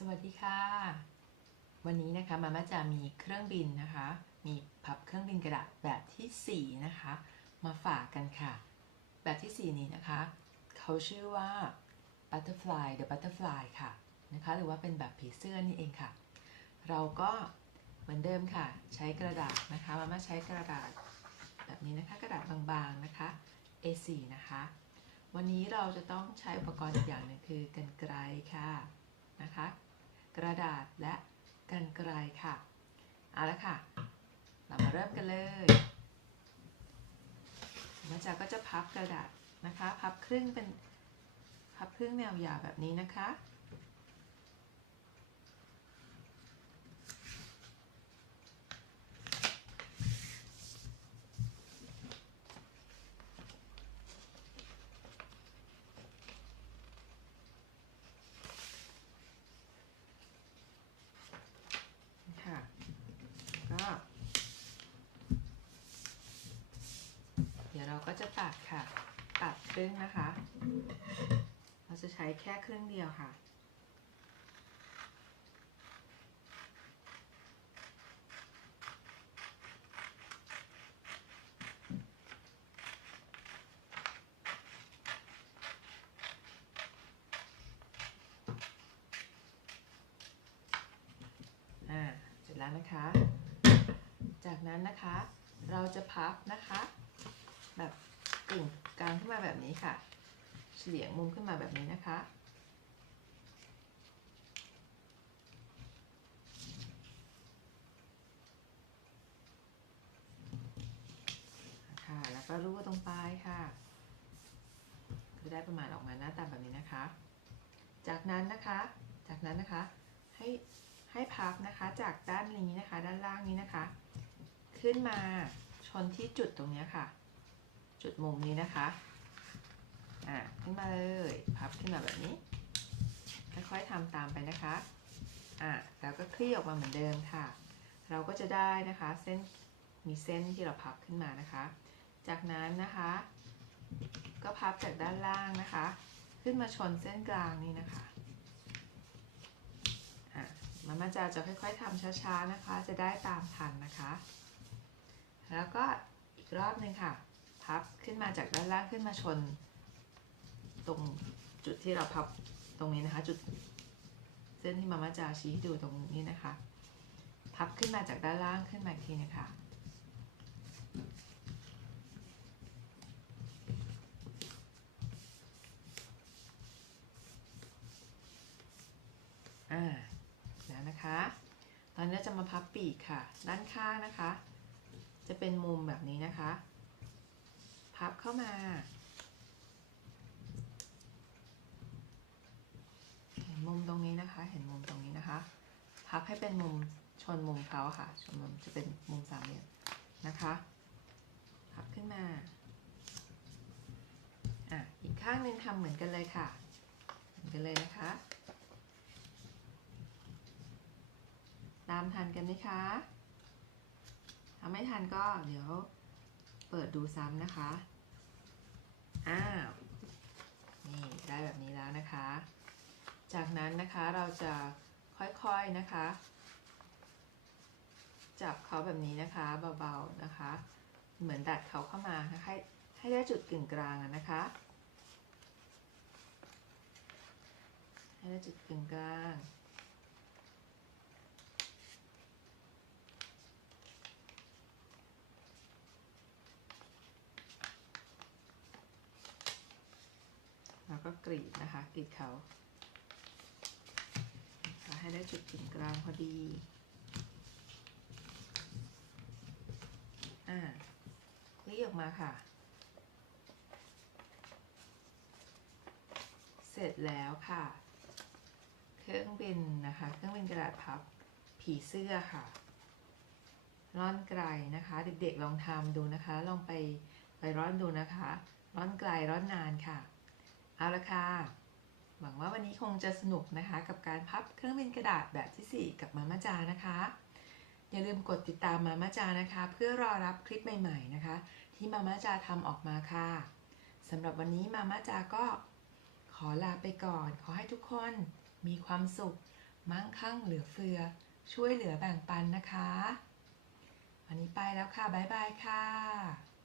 สวัสดีค่ะวันนี้นะคะมาม่าจะมีเครื่องบินนะคะมีพับเครื่องบินกระดาษแบบที่4นะคะมาฝากกันค่ะแบบที่4นี้นะคะเขาชื่อว่า Butterfly the Butterfly ค่ะนะคะหรือว่าเป็นแบบผีเสื้อนี่เองค่ะเราก็เหมือนเดิมค่ะใช้กระดาษนะคะมาม่าใช้กระดาษแบบนี้นะคะกระดาษบางๆนะคะ A4 นะคะวันนี้เราจะต้องใช้อุปกรณ์อีกอย่างหนึ่งคือกรรไกรค่ะนะคะกระดาษและกรรไกรค่ะเอาละค่ะเรามาเริ่มกันเลยมาจากก็จะพับกระดาษนะคะพับครึ่งเป็นพับครึ่งแนวยาวแบบนี้นะคะค่ะก็เดี๋ยวเราก็จะตัดค่ะตัดครึ่งนะคะเราจะใช้แค่ครึ่งเดียวค่ะเสร็จแล้วนะคะจากนั้นนะคะเราจะพับนะคะแบบกึ่งกลางขึ้นมาแบบนี้ค่ะเฉลี่ยงมุมขึ้นมาแบบนี้นะคะค่ะแล้วก็รูดตรงปลายค่ะจะได้ประมาณออกมาหน้าตาแบบนี้นะคะจากนั้นนะคะให้พับนะคะจากด้านนี้นะคะด้านล่างนี้นะคะขึ้นมาชนที่จุดตรงนี้ค่ะจุดมุมนี้นะคะขึ้นมาเลยพับขึ้นมาแบบนี้ค่อยๆทำตามไปนะคะแล้วก็คลี่ออกมาเหมือนเดิมค่ะเราก็จะได้นะคะเส้นมีเส้นที่เราพับขึ้นมานะคะจากนั้นนะคะก็พับจากด้านล่างนะคะขึ้นมาชนเส้นกลางนี่นะคะมาม่าจะค่อยๆทำช้าๆนะคะจะได้ตามทันนะคะแล้วก็อีกรอบหนึ่งค่ะพับขึ้นมาจากด้านล่างขึ้นมาชนตรงจุดที่เราพับตรงนี้นะคะจุดเส้นที่มาม่าจะชี้ให้ดูตรงนี้นะคะพับขึ้นมาจากด้านล่างขึ้นมาอีกทีนะคะแล้วนะคะตอนนี้จะมาพับปีกค่ะด้านข้างนะคะจะเป็นมุมแบบนี้นะคะพับเข้ามาเห็นมุมตรงนี้นะคะเห็นมุมตรงนี้นะคะพับให้เป็นมุมชนมุมเขาค่ะชนมุมจะเป็นมุมสามเหลี่ยมนะคะพับขึ้นมาอีกข้างหนึ่งทำเหมือนกันเลยค่ะเหมือนกันเลยนะคะตามทันกันไหมคะถ้าไม่ทันก็เดี๋ยวเปิดดูซ้ำนะคะนี่ได้แบบนี้แล้วนะคะจากนั้นนะคะเราจะค่อยๆนะคะจับเขาแบบนี้นะคะเบาๆนะคะเหมือนดัดเขาเข้ามาให้ได้จุดกึ่งกลางนะคะให้ได้จุดกึ่งกลางแล้วก็กรีดนะคะกรีดเขาให้ได้จุดกึ่งกลางพอดีคลี่ออกมาค่ะเสร็จแล้วค่ะเครื่องบินนะคะเครื่องบินกระดาษพับผีเสื้อค่ะร่อนไกลนะคะเด็กๆลองทำดูนะคะลองไปร่อนดูนะคะร่อนไกลร่อนนานค่ะเอาละค่ะหวังว่าวันนี้คงจะสนุกนะคะกับการพับเครื่องบินกระดาษแบบที่4กับมาม่าจานะคะอย่าลืมกดติดตามมาม่าจานะคะเพื่อรอรับคลิปใหม่ๆนะคะที่มาม่าจาทำออกมาค่ะสำหรับวันนี้มาม่าจาก็ขอลาไปก่อนขอให้ทุกคนมีความสุข มั่งคั่งเหลือเฟือช่วยเหลือแบ่งปันนะคะวันนี้ไปแล้วค่ะบ๊ายบายค่ะ